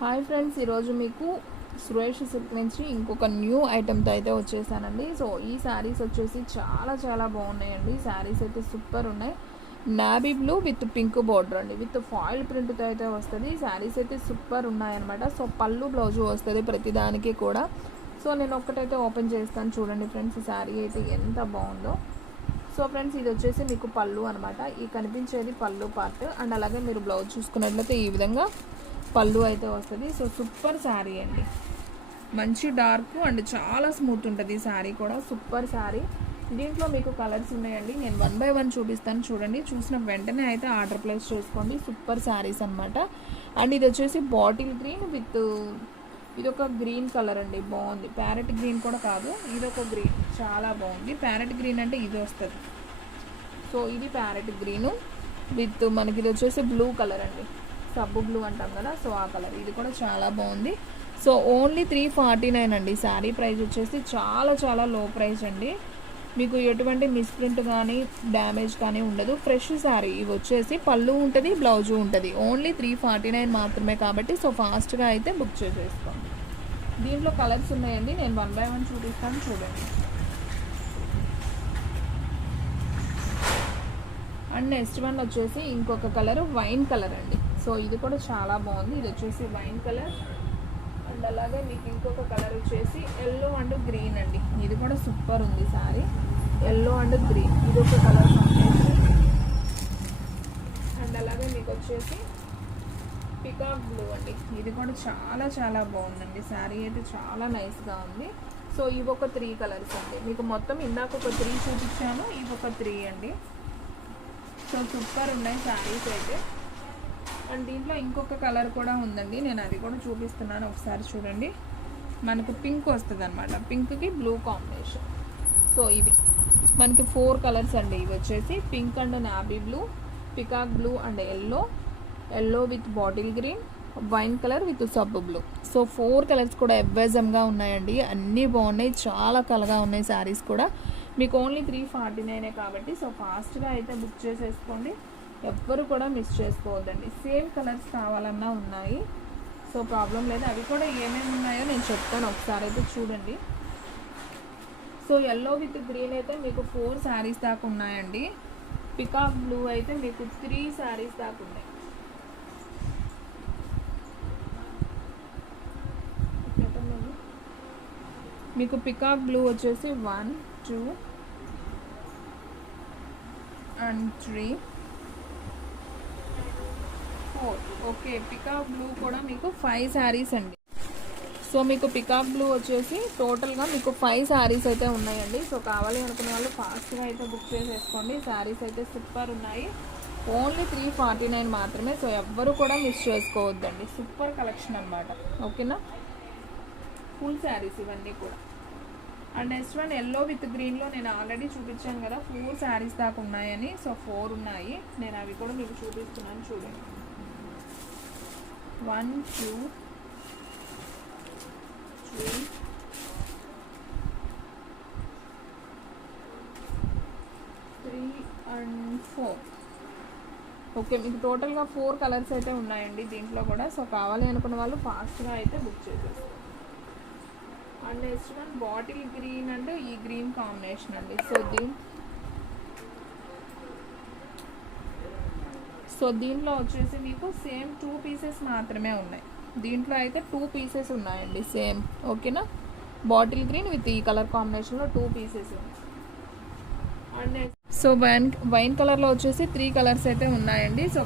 Hi friends, ఈరోజు మీకు Suresh silk నుంచి ఇంకొక న్యూ ఐటెంతో అయితే వచ్చేసానండి. సో ఈ శారీస్ వచ్చేసి చాలా బాగున్నాయండి. శారీస్ అయితే సూపర్ ఉన్నాయి. నాబీ బ్లూ విత్ పింక్ బార్డర్ అండి, విత్ ఫాయిల్ ప్రింట్తో అయితే వస్తుంది. శారీస్ అయితే సూపర్ ఉన్నాయన్నమాట. సో పళ్ళు బ్లౌజు వస్తుంది ప్రతిదానికి కూడా. సో నేను ఒక్కటైతే ఓపెన్ చేస్తాను చూడండి ఫ్రెండ్స్, ఈ శారీ అయితే ఎంత బాగుందో. సో ఫ్రెండ్స్, ఇది వచ్చేసి మీకు పళ్ళు అనమాట. ఈ కనిపించేది పళ్ళు పార్ట్, అండ్ అలాగే మీరు బ్లౌజ్ చూసుకున్నట్లయితే ఈ విధంగా పళ్ళు అయితే వస్తుంది. సో సూపర్ శారీ అండి, మంచి డార్క్ అండ్ చాలా స్మూత్ ఉంటుంది ఈ శారీ కూడా. సూపర్ శారీ. దీంట్లో మీకు కలర్స్ ఉన్నాయండి, నేను 1 by 1 చూపిస్తాను చూడండి. చూసిన వెంటనే అయితే ఆర్డర్ ప్లేస్ చేసుకోండి. సూపర్ శారీస్ అనమాట. అండ్ ఇది వచ్చేసి బాటిల్ గ్రీన్ విత్ ఇది ఒక గ్రీన్ కలర్ అండి, బాగుంది. ప్యారెట్ గ్రీన్ కూడా కాదు, ఇది ఒక గ్రీన్, చాలా బాగుంది. ప్యారెట్ గ్రీన్ అంటే ఇది వస్తుంది. సో ఇది ప్యారెట్ గ్రీను విత్ మనకి ఇది వచ్చేసి బ్లూ కలర్ అండి, సబ్బు బ్లూ అంటాం కదా, సో ఆ కలర్. ఇది కూడా చాలా బాగుంది. సో ఓన్లీ 349 అండి. శారీ ప్రైస్ వచ్చేసి చాలా లో ప్రైస్ అండి. మీకు ఎటువంటి మిస్ప్రింట్ కానీ డ్యామేజ్ కానీ ఉండదు. ఫ్రెష్ శారీ. ఇవి వచ్చేసి పళ్ళు ఉంటుంది, బ్లౌజు ఉంటుంది. ఓన్లీ 349 మాత్రమే కాబట్టి సో ఫాస్ట్గా అయితే బుక్ చేసేసుకోండి. దీంట్లో కలర్స్ ఉన్నాయండి, నేను 1 by 1 చూపిస్తాను చూడండి. అండ్ నెక్స్ట్ వన్ వచ్చేసి ఇంకొక కలర్, వైన్ కలర్ అండి. సో ఇది కూడా చాలా బాగుంది. ఇది వచ్చేసి వైన్ కలర్. అండ్ అలాగే మీకు ఇంకొక కలర్ వచ్చేసి ఎల్లో అండ్ గ్రీన్ అండి. ఇది కూడా సూపర్ ఉంది శారీ. ఎల్లో అండ్ గ్రీన్, ఇది ఒక కలర్ కాంబినేషన్. అండ్ అలాగే మీకు వచ్చేసి పికాక్ బ్లూ అండి. ఇది కూడా చాలా బాగుందండి. శారీ అయితే చాలా నైస్గా ఉంది. సో ఇవి ఒక 3 కలర్స్ అండి. మీకు మొత్తం ఇందాక ఒక 3 చూపించాను, ఇవి ఒక 3 అండి. సో సూపర్ ఉన్నాయి శారీస్ అయితే. అండ్ దీంట్లో ఇంకొక కలర్ కూడా ఉందండి, నేను అది కూడా చూపిస్తున్నాను, ఒకసారి చూడండి. మనకు పింక్ వస్తుంది అనమాట, పింక్కి బ్లూ కాంబినేషన్. సో ఇవి మనకి 4 కలర్స్ అండి. ఇవి వచ్చేసి pink and నాబీ blue, peacock blue and yellow with bottle green, wine colour with సబ్బు బ్లూ. సో 4 కలర్స్ కూడా ఎవ్వేజంగా ఉన్నాయండి. అన్నీ బాగున్నాయి, చాలా కలగా ఉన్నాయి శారీస్ కూడా. మీకు ఓన్లీ 349 కాబట్టి సో ఫాస్ట్గా అయితే బుక్ చేసేసుకోండి. ఎవ్వరు కూడా మిస్ చేసుకోవద్దండి. సేమ్ కలర్స్ కావాలన్నా ఉన్నాయి, సో ప్రాబ్లం లేదు. అవి కూడా ఏమేమి ఉన్నాయో నేను చెప్తాను, ఒకసారి అయితే చూడండి. సో ఎల్లో విత్ గ్రీన్ అయితే మీకు 4 శారీస్ దాకా ఉన్నాయండి. పికాక్ బ్లూ అయితే మీకు 3 శారీస్ దాకా ఉన్నాయి. మీకు పికాక్ బ్లూ వచ్చేసి 1 2 and 3 4. ఓకే, పికాక్ బ్లూ కూడా మీకు 5 శారీస్ అండి. సో మీకు పికాక్ బ్లూ వచ్చేసి టోటల్గా మీకు 5 శారీస్ అయితే ఉన్నాయండి. సో కావాలి అనుకున్న వాళ్ళు ఫాస్ట్గా అయితే బుక్ చేసేసుకోండి. శారీస్ అయితే సూపర్ ఉన్నాయి. ఓన్లీ 349 మాత్రమే. సో ఎవ్వరు కూడా మిస్ చేసుకోవద్దండి. సూపర్ కలెక్షన్ అనమాట. ఓకేనా, ఫుల్ శారీస్ ఇవన్నీ కూడా. And next one yellow with గ్రీన్లో నేను ఆల్రెడీ చూపించాను కదా, 4 శారీస్ దాకా ఉన్నాయని. సో 4 ఉన్నాయి, నేను అవి కూడా మీకు చూపిస్తున్నాను చూడండి. 1 2 3 3 and 4. ఓకే, మీకు టోటల్గా 4 కలర్స్ అయితే ఉన్నాయండి దీంట్లో కూడా. సో కావాలి అనుకున్న వాళ్ళు ఫాస్ట్గా అయితే బుక్ చేసేస్తారు. And next one bottle green and ఈ గ్రీన్ కాంబినేషన్ అండి. సో దీంట్లో వచ్చేసి మీకు సేమ్ 2 పీసెస్ మాత్రమే ఉన్నాయి. దీంట్లో అయితే 2 పీసెస్ ఉన్నాయండి సేమ్. ఓకేనా, బాటిల్ గ్రీన్ విత్ ఈ కలర్ కాంబినేషన్లో 2 పీసెస్ ఉన్నాయి. అండ్ సో వైన్ కలర్లో వచ్చేసి 3 కలర్స్ అయితే ఉన్నాయండి. సో